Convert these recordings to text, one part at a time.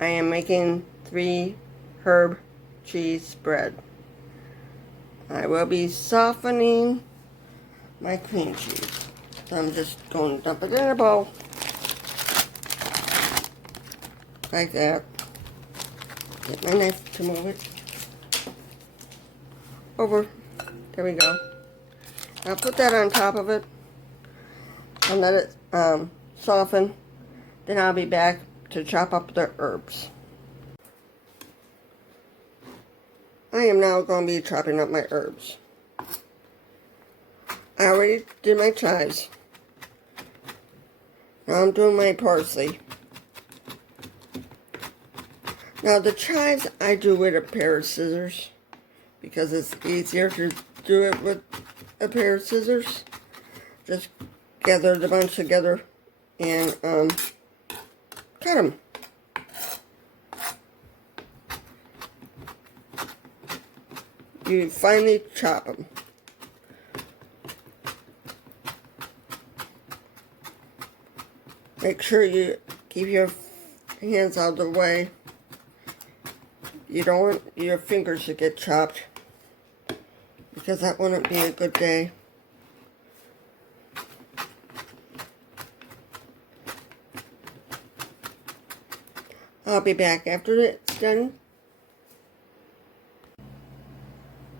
I am making 3 herb cheese spread. I will be softening my cream cheese. So I'm just going to dump it in a bowl. Like that. Get my knife to move it. Over. There we go. I'll put that on top of it and let it soften. Then I'll be back to chop up the herbs. I am now going to be chopping up my herbs. I already did my chives. Now I'm doing my parsley. Now the chives I do with a pair of scissors because it's easier to do it with a pair of scissors. Just gather the bunch together and cut them. You finely chop them. Make sure you keep your hands out of the way. You don't want your fingers to get chopped because that wouldn't be a good day. I'll be back after it's done.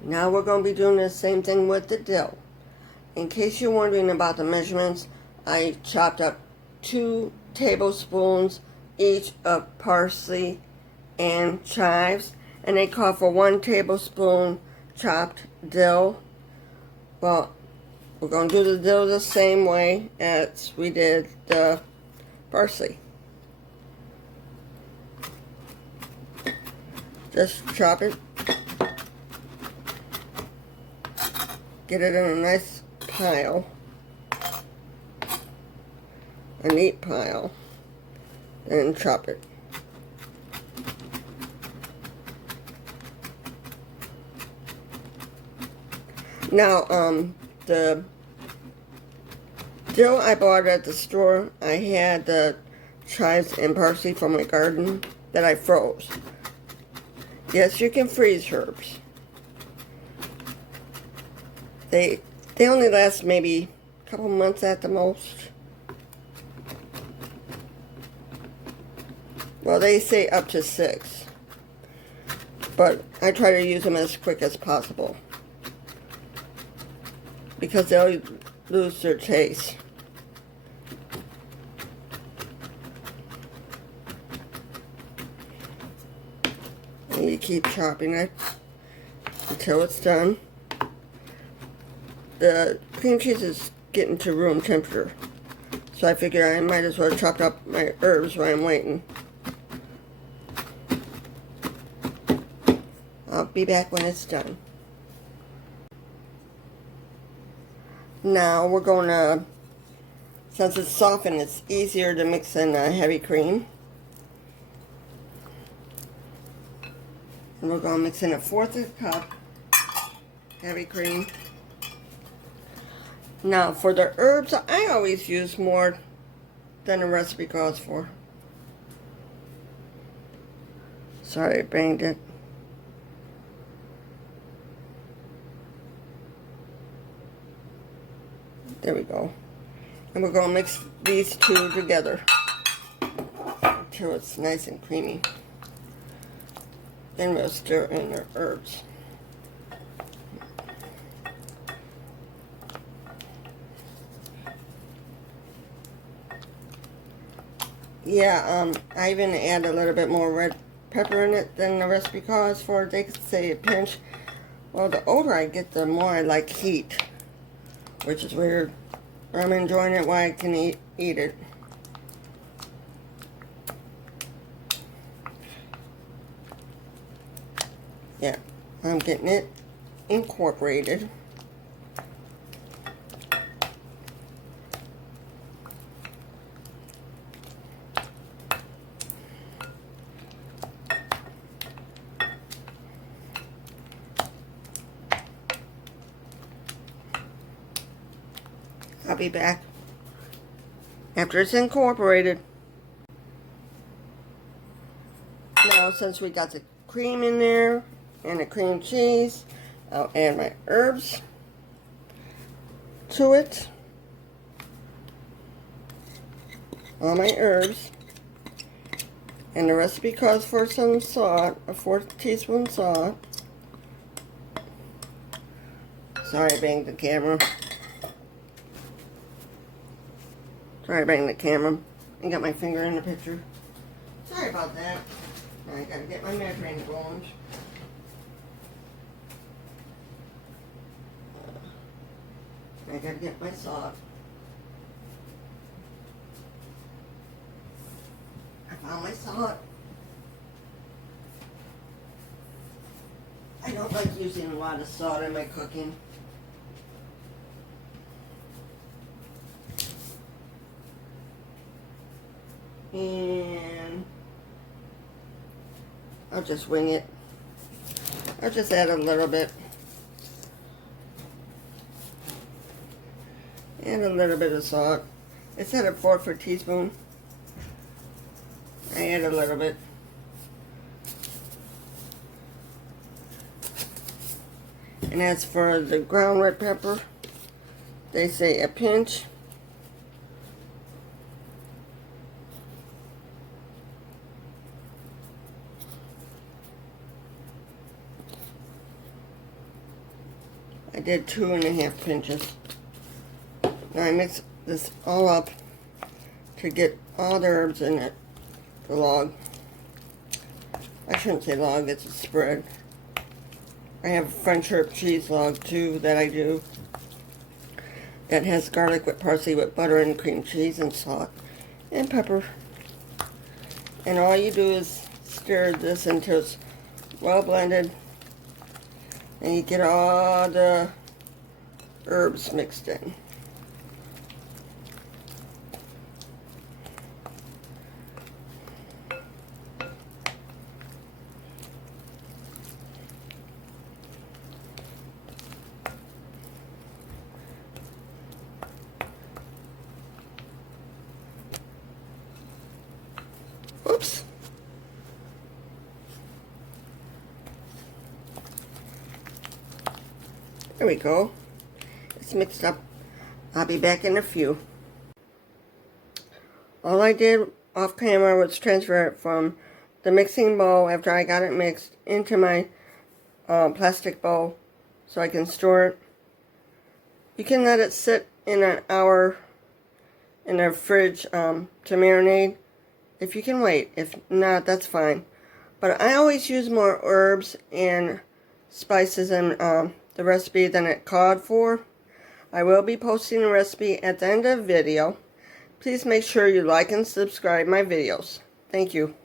Now we're going to be doing the same thing with the dill. In case you're wondering about the measurements, I chopped up 2 tablespoons each of parsley and chives, and they call for 1 tablespoon chopped dill. Well, we're going to do the dill the same way as we did the parsley. Just chop it. Get it in a nice pile. A neat pile. And chop it. Now, the dill I bought at the store, I had the chives and parsley from my garden that I froze. Yes, you can freeze herbs. They only last maybe a couple months at the most. Well, they say up to 6. But I try to use them as quick as possible, because they'll lose their taste. And you keep chopping it until it's done. The cream cheese is getting to room temperature, so I figure I might as well chop up my herbs while I'm waiting. I'll be back when it's done. Now we're going to, since it's softened, it's easier to mix in heavy cream. And we're going to mix in 1/4 cup heavy cream. Now for the herbs, I always use more than the recipe calls for. Sorry, I banged it. There we go. And we're going to mix these 2 together until it's nice and creamy. Then we'll stir in the herbs. Yeah, I even add a little bit more red pepper in it than the recipe calls for. They could say a pinch. Well, the older I get, the more I like heat, which is weird. I'm enjoying it while I can eat it. Yeah, I'm getting it incorporated. I'll be back after it's incorporated. Now, since we got the cream in there and the cream cheese, I'll add my herbs to it. All my herbs. And the recipe calls for some salt, a 4th teaspoon salt. Sorry, I banged the camera. Sorry, I banged the camera and got my finger in the picture. Sorry about that. Now I gotta get my measuring spoons. I gotta get my salt. I found my salt. I don't like using a lot of salt in my cooking. And I'll just wing it. I'll just add a little bit. And a little bit of salt. It said a 1/4 teaspoon. I add a little bit. And as for the ground red pepper, they say a pinch. I did 2½ pinches. Now I mix this all up to get all the herbs in it. The log. I shouldn't say log, it's a spread. I have a French herb cheese log too that I do. That has garlic with parsley with butter and cream cheese and salt and pepper. And all you do is stir this until it's well blended. And you get all the herbs mixed in. Oops. There we go. It's mixed up. I'll be back in a few. All I did off camera was transfer it from the mixing bowl after I got it mixed into my plastic bowl so I can store it. You can let it sit in an hour in the fridge to marinate if you can wait. If not, that's fine. But I always use more herbs and spices in the recipe than it called for. I will be posting a recipe at the end of the video. Please make sure you like and subscribe my videos. Thank you.